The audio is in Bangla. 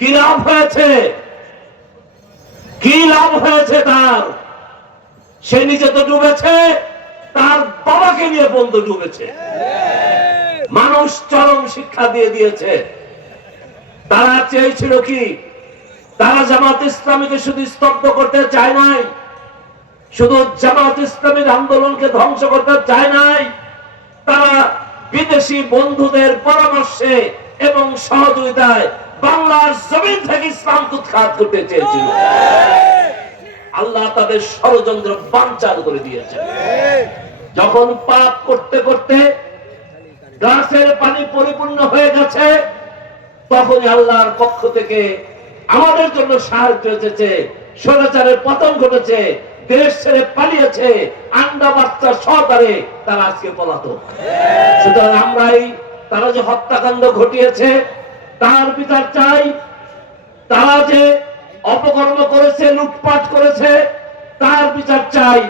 কি লাভ হয়েছে? কি লাভ হয়েছে তার? সে নিজে তো ডুবেছে, তার বাবাকে নিয়ে বন্ধু ডুবেছে। মানুষ চরম শিক্ষা দিয়ে দিয়েছে। তারা চেয়েছিল কি? তারা জামাত ইসলামীকে শুধু স্তব্ধ করতে চায় নাই, শুধু জামাত ইসলামীর আন্দোলনকে ধ্বংস করতে চায় নাই, তারা বিদেশি বন্ধুদের পরামর্শে এবং সহযোগিতায় বাংলার জমিন থেকে ইসলাম উৎখাত করতে চেয়েছিল। আল্লাহ তাদের ষড়যন্ত্র বাঞ্চাল করে দিয়েছে যখন পাপ করতে করতে গ্লাসের পানি পরিপূর্ণ হয়ে গেছে, তখনই আল্লাহর পক্ষ থেকে আমাদের জন্য সাহায্য এসেছে, স্বৈরাচারের পতন ঘটেছে, দেশ ছেড়ে পালিয়েছে, আন্ডা বাচ্চা সহকারে তারা আজকে পলাতক। সুতরাং আমরাই তারা যে হত্যাকাণ্ড ঘটিয়েছে তার বিচার চাই। তারা যে অপকর্ম করেছে লুটপাট করেছে তার বিচার চাই।